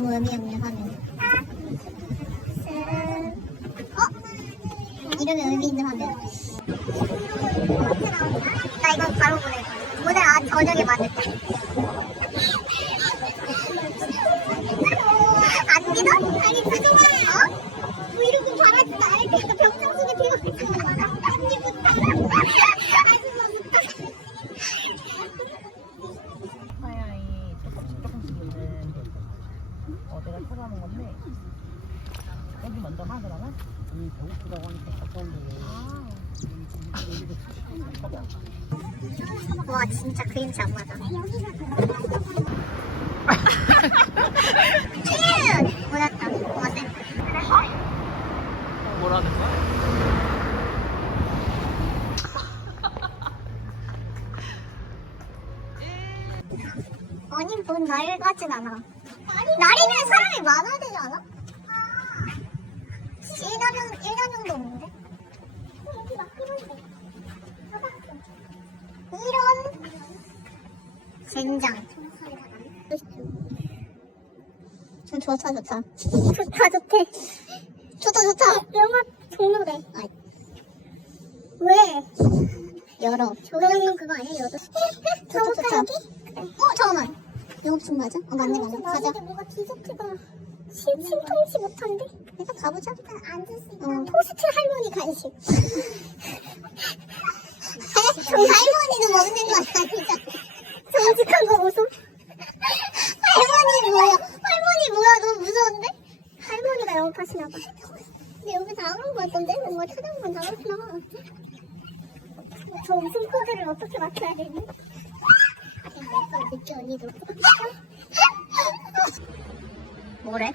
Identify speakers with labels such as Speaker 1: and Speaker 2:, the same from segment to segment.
Speaker 1: 아무 의미 없는 화면. 어? 이름에 의미 있는 화면. 나 이거 바로 거야. 오늘 아, 저녁에 만들게. 안 믿어? 아니, 그동안, 어? 뭐 이러고 바라지 말게. 병장 속에 들어가서 언니부터.
Speaker 2: 하야이 조금씩 조금씩 있는 어 내가 찾아놓은 건데 여기 먼저 하 그러면?
Speaker 3: 이 배고프다고 하니까 갔다 온다고.
Speaker 1: 와, 진짜 그림체 안 맞아. 휴! 몰랐다. 고맙다.
Speaker 2: 뭐라는 거야?
Speaker 1: 아니, 뭔날 같진 않아. 날이면 사람이 많아야 되지 않아? 1년, 1년 정도 없는데? 이런 젠장. 저 좋다 좋다. 좋다 좋대. 좋다 좋다. 영화 종로래. 아, 왜? 열어. 조경은 그거 아니야 열어. 좋다 좋다. 어 잠깐만. 영업증 맞아? 어 맞네 맞네. 가자. 뭔가 디저트가 심, 심통치 못한데? 일단 가보자. 일단 앉을 수 있다. 어, 토스트 할머니 간식. 할머니도 먹는 거 아니야? 정직한 거 보소. 할머니 뭐야? 할머니 뭐야? 너무 무서운데? 할머니가 영업하시나 봐. 근데 여기 다 그런 거 같던데? 뭔가 찾아보면 다 그렇구나. 저 웃음 코드를 어떻게 맞춰야 되니? 늦게 언니도. 뭐래?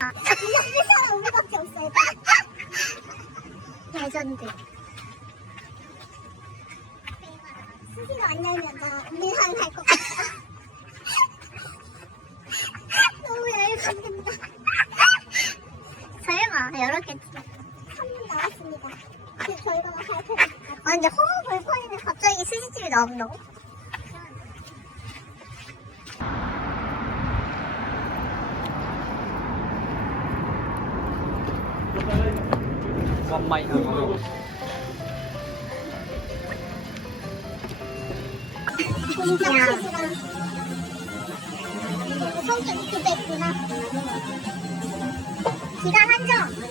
Speaker 1: 아, 우리 사람 우리밖에 없어요. 레전드. 수시가 안 열면 나 운상 갈것 같아. 너무 열받는다. 설마 열었겠지. 한분 나왔습니다. 그 결과가 발표됐다. 아 근데 허허 벌판인데 갑자기 스시집이 나온다고? 진짜 성격 급했구나. 기간 한정.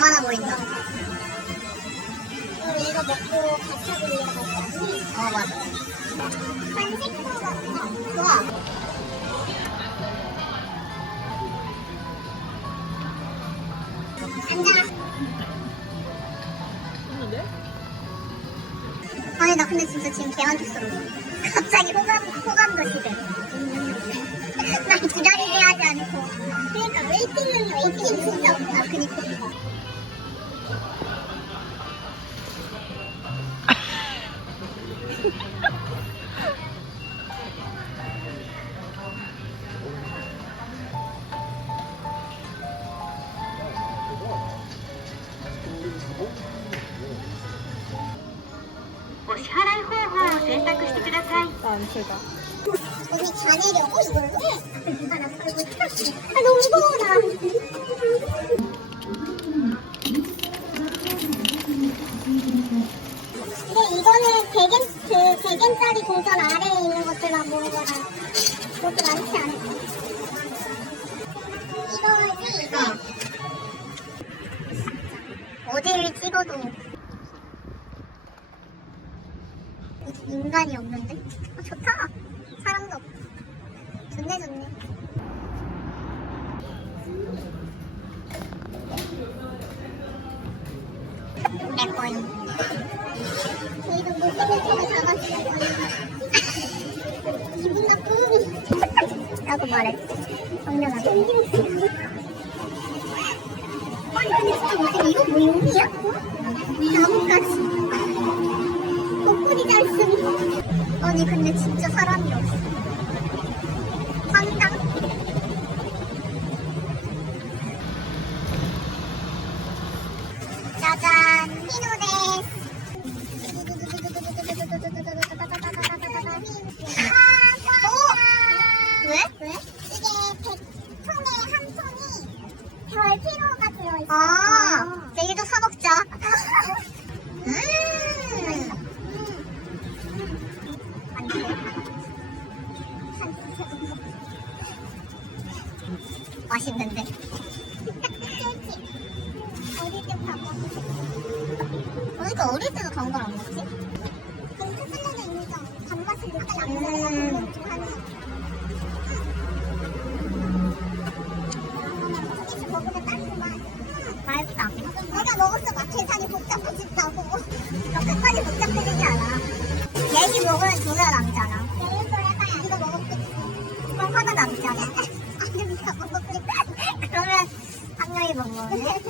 Speaker 1: 많아 보인다. 이거 먹고 같이 보이러 갈까? 어, 맞아. 아니 나 근데 진짜 지금 개만족스러워 갑자기 호감, 호감도 시대 난 기다리게 하지 않고. 그러니까 웨이팅은 웨이팅이 진짜 없다. 그니까 언니 자내려고 이걸로? 아, 나 그거 켰어. 아, 너무 무서워, 나. 근데 이거는 100엔, 그 100엔짜리 동전 아래에 있는 것들만 거라 그렇게 많지 인간이 없는데? 어, 좋다. 사람도 없고. 좋네, 좋네. 내 거임. 저희도 못생겼지만 잡았을 거임. 기분 나쁨. 라고 말해. 정연하게. 아니, 근데 진짜 무슨 이거 뭐 용이야? 나뭇가지. 잘 쓰니. 아니, 근데 진짜 사람이 없어. 황당. 짜잔, 피노데스. 어? 왜? 맛있는데. 어릴 때밥 먹었어. 그러니까 어릴 때도 단걸안 먹지? 쓸려져 있는 점 단맛을 느끼지 않는 따뜻한 맛있다. 내가 먹었어 막 계산이 복잡해진다고. 너 끝까지 복잡해지지 않아. 얘기 먹으면 두가 남잖아. 그러면 한 명이 먹는 거네.